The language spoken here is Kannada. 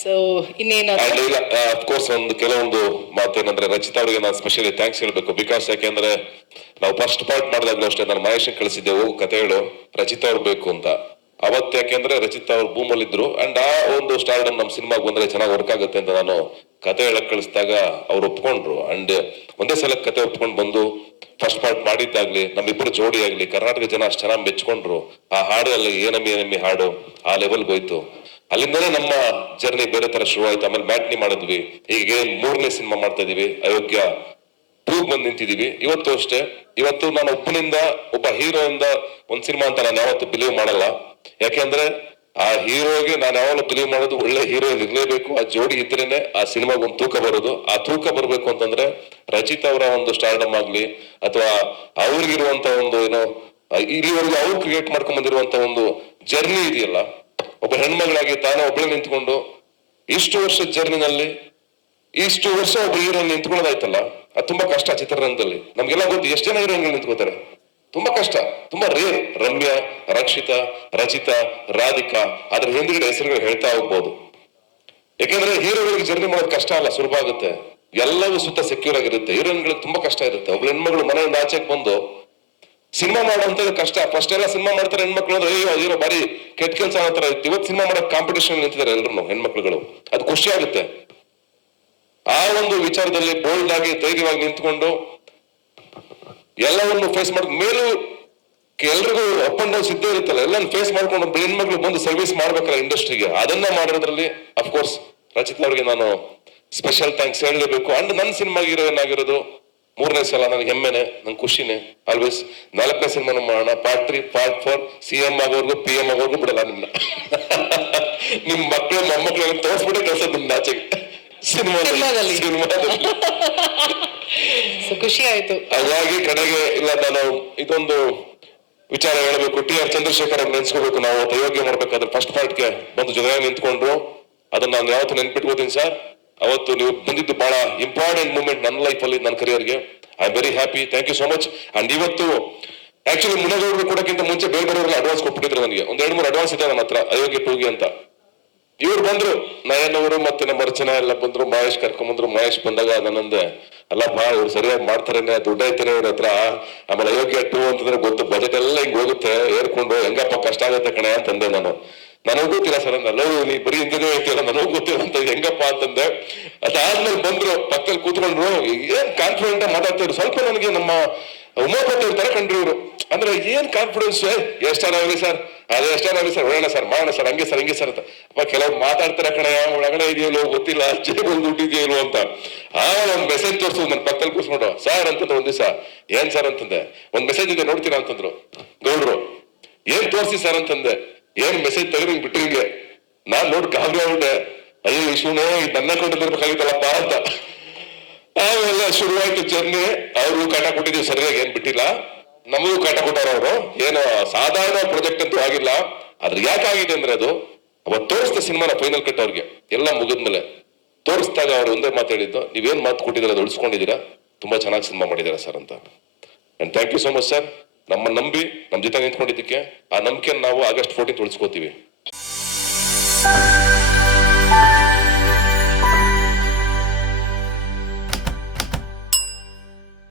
ಸೊ ಇನ್ನೇನಾದ್ರು ಅಫ್ಕೋರ್ಸ್ ಒಂದು ಕೆಲವೊಂದು ಮಾತೇನಂದ್ರೆ ರಚಿತಾ ಅವರಿಗೆ ನಾನು ಸ್ಪೆಷಲಿ ಥ್ಯಾಂಕ್ಸ್ ಹೇಳ್ಬೇಕು. ಬಿಕಾಸ್ ಯಾಕೆಂದ್ರೆ ನಾವು ಫಸ್ಟ್ ಪಾರ್ಟ್ ಮಾಡಿದಾಗ್ಲೂ ಅಷ್ಟೇ ನಾನು ಮಹೇಶ್ ಕಳಿಸಿದ್ದೆ ಹೋಗು ಕತೆ ಹೇಳು ರಚಿತಾ ಅವ್ರು ಬೇಕು ಅಂತ. ಅವತ್ತು ಯಾಕೆಂದ್ರೆ ರಚಿತಾ ಅವ್ರು ಭೂಮಲ್ಲಿ ಇದ್ರು ಅಂಡ್ ಆ ಒಂದು ಸ್ಟಾರ್ಡಮ್ ನಮ್ಮ ಸಿನಿಮಾಗೆ ಬಂದ್ರೆ ಚೆನ್ನಾಗಿ ವರ್ಕ್ ಆಗುತ್ತೆ ಅಂತ ನಾನು ಕತೆ ಹೇಳಕ್ ಕಳಿಸಿದಾಗ ಅವ್ರು ಒಪ್ಕೊಂಡ್ರು. ಅಂಡ್ ಒಂದೇ ಸಲ ಕತೆ ಒಪ್ಕೊಂಡು ಬಂದು ಫಸ್ಟ್ ಪಾರ್ಟ್ ಮಾಡಿದ್ದಾಗ್ಲಿ ನಮ್ಮಿಬ್ಬರು ಜೋಡಿ ಆಗ್ಲಿ ಕರ್ನಾಟಕ ಜನ ಅಷ್ಟು ಚೆನ್ನಾಗಿ ಮೆಚ್ಕೊಂಡ್ರು. ಆ ಹಾಡು ಅಲ್ಲಿ ಏನಮ್ಮಿ ಹಾಡು ಆ ಲೆವೆಲ್ಗೆ ಹೋಯ್ತು. ಅಲ್ಲಿಂದಲೇ ನಮ್ಮ ಜರ್ನಿ ಬೇರೆ ತರ ಶುರು ಆಯ್ತು. ಆಮೇಲೆ ಮ್ಯಾಟ್ನಿ ಮಾಡಿದ್ವಿ. ಈಗ 3ನೇ ಸಿನಿಮಾ ಮಾಡ್ತಾ ಇದೀವಿ. ಅಯೋಗ್ಯ 2 ಬಂದು ನಿಂತಿದೀವಿ. ಇವತ್ತು ಅಷ್ಟೇ, ಇವತ್ತು ನಾನು ಒಬ್ಬ ಹೀರೋ ಇಂದ ಒಂದ್ ಸಿನಿಮಾ ಅಂತ ನಾನು ಯಾವತ್ತು ಬಿಲೀವ್ ಮಾಡಲ್ಲ. ಯಾಕೆಂದ್ರೆ ಆ ಹೀರೋಗೆ ನಾನು ಯಾವಾಗಲೂ ಬಿಲೀವ್ ಮಾಡೋದು ಒಳ್ಳೆ ಹೀರೋ ಇರ್ಲೇಬೇಕು. ಆ ಜೋಡಿ ಇದ್ರೇನೆ ಆ ಸಿನಿಮಾಗೆ ಒಂದು ತೂಕ ಬರೋದು. ಆ ತೂಕ ಬರ್ಬೇಕು ಅಂತಂದ್ರೆ ರಚಿತಾ ಅವರ ಒಂದು ಸ್ಟಾರ್ಡಮ್ ಆಗ್ಲಿ ಅಥವಾ ಅವ್ರಿಗಿರುವಂತ ಒಂದು ಏನೋ ಇಲ್ಲಿವರೆಗೂ ಅವ್ರು ಕ್ರಿಯೇಟ್ ಮಾಡ್ಕೊಂಡ್ ಬಂದಿರುವಂತ ಒಂದು ಜರ್ನಿ ಇದೆಯಲ್ಲ, ಒಬ್ಬ ಹೆಣ್ಮಗಳಾಗಿ ತಾನೇ ಒಬ್ಬಳೆ ನಿಂತ್ಕೊಂಡು ಇಷ್ಟು ವರ್ಷದ ಜರ್ನಿನಲ್ಲಿ ಇಷ್ಟು ವರ್ಷ ಒಬ್ಬ ಹೀರೋ ನಿಂತ್ಕೊಳ್ಳೋದಾಯ್ತಲ್ಲ, ಅದು ತುಂಬಾ ಕಷ್ಟ. ಚಿತ್ರರಂಗದಲ್ಲಿ ನಮ್ಗೆಲ್ಲ ಗೊತ್ತು ಎಷ್ಟು ಜನ ಹೀರೋಗಳು ನಿಂತ್ಕೋತಾರೆ, ತುಂಬಾ ಕಷ್ಟ, ತುಂಬಾ ರೇರ್. ರಮ್ಯಾ, ರಕ್ಷಿತಾ, ರಚಿತಾ, ರಾಧಿಕಾ, ಅದ್ರ ಹಿಂದ್ಗಡೆ ಹೆಸರುಗಳು ಹೇಳ್ತಾ ಹೋಗ್ಬೋದು. ಯಾಕಂದ್ರೆ ಹೀರೋಗಳಿಗೆ ಜರ್ನಿ ಮಾಡೋದು ಕಷ್ಟ ಅಲ್ಲ, ಸುಲಭ ಆಗುತ್ತೆ. ಎಲ್ಲವೂ ಸುತ್ತ ಸೆಕ್ಯೂರ್ ಆಗಿರುತ್ತೆ. ಹೀರೋಯಿನ್ಗಳಿಗೆ ತುಂಬಾ ಕಷ್ಟ ಇರುತ್ತೆ. ಒಬ್ಳು ಹೆಣ್ಮಗಳು ಮನೆಯಿಂದ ಆಚೆಗೆ ಬಂದು ಸಿನಿಮಾ ಮಾಡುವಂತದ್ದು ಕಷ್ಟ. ಫಸ್ಟ್ ಎಲ್ಲ ಸಿನಿಮಾ ಮಾಡ್ತಾರೆ ಹೆಣ್ಮಕ್ಳು ಅಂದ್ರೆ ಅಯ್ಯೋ ಬಾರಿ ಕೆಟ್ಟ ಕೆಲಸ ಅನ್ನೋ ಇವತ್ತು ಸಿನಿಮಾ ಮಾಡಕ್ ಕಾಂಪಿಟೇಷನ್ ನಿಂತಿದ್ದಾರೆ ಎಲ್ರು ಹೆಣ್ಮಕ್ಳುಗಳು. ಅದು ಖುಷಿ ಆಗುತ್ತೆ. ಆ ಒಂದು ವಿಚಾರದಲ್ಲಿ ಬೋಲ್ಡ್ ಆಗಿ ಧೈರ್ಯವಾಗಿ ನಿಂತ್ಕೊಂಡು ಎಲ್ಲವನ್ನು ಫೇಸ್ ಮಾಡ್ ಮೇಲೂ ಎಲ್ರಿಗೂ ಅಪ್ ಅಂಡ್ ಡೌನ್ಸ್ ಇದ್ದೇ ಇರುತ್ತಲ್ಲ, ಎಲ್ಲ ಫೇಸ್ ಮಾಡ್ಕೊಂಡು ಹೆಣ್ಮಕ್ಳು ಬಂದು ಸರ್ವಿಸ್ ಮಾಡ್ಬೇಕಲ್ಲ ಇಂಡಸ್ಟ್ರಿಗೆ. ಅದನ್ನ ಮಾಡೋದ್ರಲ್ಲಿ ಅಫ್ಕೋರ್ಸ್ ರಚಿತಾ ಅವ್ರಿಗೆ ನಾನು ಸ್ಪೆಷಲ್ ಥ್ಯಾಂಕ್ಸ್ ಹೇಳಲೇಬೇಕು. ಅಂಡ್ ನನ್ನ ಸಿನಿಮಾಗೆ ಹೀರೋಯಿನ್ ಆಗಿರೋದು 3ನೇ ಸಲ ನನಗೆ ಹೆಮ್ಮೆನೆ, ನಂಗೆ ಖುಷಿನೇ ಆಲ್ವೇಸ್. 4ನೇ ಸಿನಿಮಾನು ಮಾಡೋಣ, ಪಾರ್ಟ್ 3, ಪಾರ್ಟ್ 4, CM ಆಗೋರ್ಗು PM ಆಗೋರ್ಗು ಬಿಡಲ್ಲ ನಿಮ್ನ. ನಿಮ್ ಮಕ್ಕಳು ಮೊಮ್ಮಕ್ಕಳು ತೋರಿಸ್ಬಿಟ್ಟೆ ಕಳ್ಸೋದು ನಿಮ್ನ ಆಚೆಗೆ ಸಿನಿಮಾದಲ್ಲಿ. ಖುಷಿ ಆಯ್ತು. ಹಾಗಾಗಿ ಕಡೆಗೆ ಇಲ್ಲ ನಾನು ಇದೊಂದು ವಿಚಾರ ಹೇಳಬೇಕು. TR ಚಂದ್ರಶೇಖರ್ ಅವ್ರು ನೆನ್ಸ್ಕೋಬೇಕು. ನಾವು ಅಯೋಗ್ಯ ಮಾಡ್ಬೇಕಾದ್ರೆ ಫಸ್ಟ್ ಪಾರ್ಟ್ಗೆ ಬಂದು ಜೊತೆಯಾಗಿ ನಿಂತ್ಕೊಂಡ್ರು. ಅದನ್ನ ನಾನು ಯಾವತ್ತು ನೆನ್ಪಿಟ್ಕೋತೀನಿ ಸರ್. ಅವತ್ತು ನೀವು ಬಂದಿದ್ದು ಬಹಳ ಇಂಪಾರ್ಟೆಂಟ್ ಮೂಮೆಂಟ್ ನನ್ನ ಲೈಫ್ ಅಲ್ಲಿ, ನನ್ನ ಕರಿಯರ್ಗೆ. I am very happy. Thank you so much. And ಇವತ್ತು ಆಕ್ಚುಲಿ ಮುನಗೌಡರು ಕೊಡಕ್ಕಿಂತ ಮುಂಚೆ ಬೇರೆಯವರೆಲ್ಲ ಅಡ್ವಾನ್ಸ್ ಕೊಟ್ಬಿಟ್ಟಿದ್ರು ನನಗೆ. 1-2-3 ಅಡ್ವಾನ್ಸ್ ಇದೆ ನನ್ನ ಹತ್ರ ಅಯೋಗ್ಯ 2ಗೆ ಅಂತ. ಇವ್ರು ಬಂದ್ರು, ನಯನ್ ಅವರು ಮತ್ತೆ ನಮ್ಮ ಅರ್ಚನಾ ಎಲ್ಲ ಬಂದ್ರು, ಮಹೇಶ್ ಕರ್ಕೊಂಡ್ಬಂದ್ರು. ಮಹೇಶ್ ಬಂದಾಗ ನನ್ನಂದೆ ಅಲ್ಲಪ್ಪ ಇವ್ರು ಸರಿಯಾಗಿ ಮಾಡ್ತಾರೇನೆ, ದುಡ್ಡು ಐತೇನೆ ಇವ್ರ ಹತ್ರ. ಆಮೇಲೆ ಅಯೋಗ್ಯ 2 ಅಂತಂದ್ರೆ ಗೊತ್ತು, ಬಜೆಟ್ ಎಲ್ಲ ಹಿಂಗ್ ಹೋಗುತ್ತೆ ಏರ್ಕೊಂಡು, ಹೆಂಗಪ್ಪ ಕಷ್ಟ ಆಗತ್ತೆ ಕಣೆ ಅಂತಂದೆ ನಾನು. ನನಗೂ ಗೊತ್ತಿಲ್ಲ ಸರ್ ಅಂದ. ನೀ ಬರೀ ಹಿಂದೆ ಹೇಳ್ತೀರ, ನನಗೂ ಗೊತ್ತಿಲ್ಲ ಅಂತ ಹೆಂಗಪ್ಪ ಅಂತಂದೆ. ಅದಾದ್ಮೇಲೆ ಬಂದ್ರು, ಪಕ್ಕದಲ್ಲಿ ಕೂತ್ಕೊಂಡ್ರು. ಏನ್ ಕಾನ್ಫಿಡೆಂಟ್ ಮಾತಾಡ್ತಿದ್ರು. ಸ್ವಲ್ಪ ನನಗೆ ನಮ್ಮ ಉಮಾಪತಿ ಅವ್ರ ತರ ಕಂಡ್ರು ಇವರು. ಅಂದ್ರೆ ಏನ್ ಕಾನ್ಫಿಡೆನ್ಸ್, ಎಷ್ಟಾರಾಗಲಿ ಸರ್, ಅದೇ ಎಷ್ಟಾರಾಗಲಿ ಸರ್, ಒಳ್ಳೋಣ ಸರ್, ಮಾಡೋಣ ಸರ್, ಹಂಗೆ ಸರ್, ಹಿಂಗೆ ಸರ್ ಅಂತ. ಕೆಲವ್ರು ಮಾತಾಡ್ತಾರೆ ಕಣೆ, ಒಳಗಡೆ ಇದೆಯಲ್ಲೋ ಗೊತ್ತಿಲ್ಲ, ಜೇಬಲ್ಲಿ ದುಡ್ಡಿದೆಯಲ್ಲೋ ಅಂತ. ಒಂದ್ ಮೆಸೇಜ್ ತೋರಿಸು ನನ್ನ ಪಕ್ಕದಲ್ಲಿ ಕೂರ್ಸ್ಕೊಂಡು. ಸರ್ ಅಂತಂದ್ರೆ ಒಂದ್ ದಿವಸ, ಏನ್ ಸರ್ ಅಂತಂದೆ. ಒಂದ್ ಮೆಸೇಜ್ ಇದೆ ನೋಡ್ತೀರಾ ಅಂತಂದ್ರು ಗೌಡ್ರು. ಏನ್ ತೋರಿಸಿ ಸರ್ ಅಂತಂದೆ. ಏನ್ ಮೆಸೇಜ್ ತೆಗೆದು ಬಿಟ್ಟು ಹಿಂಗೆ. ನಾನ್ ನೋಡಿ ಗಾಬರಿ ಆಗ್ಬಿಟ್ಟೆ. ಅಯ್ಯೋ ವಿಷ್ಣುನೇ ನನ್ನ ಕೊಂಡಿರ್ಬೇಕಾಗಿತ್ತಲ್ಲಪ್ಪ ಅಂತ. ಆಮೇಲೆ ಶುರುವಾಯ್ತು ಜರ್ನಿ. ಅವ್ರು ಕಾಟ ಕೊಟ್ಟಿದ್ದೀವಿ ಸರಿಯಾಗಿ, ಏನ್ ಬಿಟ್ಟಿಲ್ಲ. ನಮಗೂ ಕಾಟ ಕೊಟ್ಟಾರ ಅವರು. ಏನು ಸಾಧಾರಣ ಪ್ರಾಜೆಕ್ಟ್ ಅಂತೂ ಆಗಿಲ್ಲ. ಆದ್ರೆ ಯಾಕಾಗಿದೆ ಅಂದ್ರೆ ಅದು ಅವತ್ತು ತೋರಿಸ್ದ ಸಿನಿಮಾನ ಫೈನಲ್ ಕಟ್ ಅವ್ರಿಗೆ ಎಲ್ಲ ಮುಗಿದ್ಮೇಲೆ ತೋರಿಸಿದಾಗ ಅವ್ರು ಒಂದೇ ಮಾತು ಹೇಳಿದ್ದು, ನೀವೇನ್ ಮಾತು ಕೊಟ್ಟಿದ್ದೀರ ಅದು ಉಳಿಸ್ಕೊಂಡಿದ್ದೀರಾ, ತುಂಬಾ ಚೆನ್ನಾಗಿ ಸಿನಿಮಾ ಮಾಡಿದ್ದೀರಾ ಸರ್ ಅಂತ. And thank you so much sir. ನಮ್ಮ ನಂಬಿ ನಮ್ಮ ಜೊತೆ ನಿಂತ್ಕೊಂಡಿದ್ದಕ್ಕೆ. ಆ ನಂಬಿಕೆಯನ್ನು ನಾವು August 14 ಉಳಿಸ್ಕೋತೀವಿ.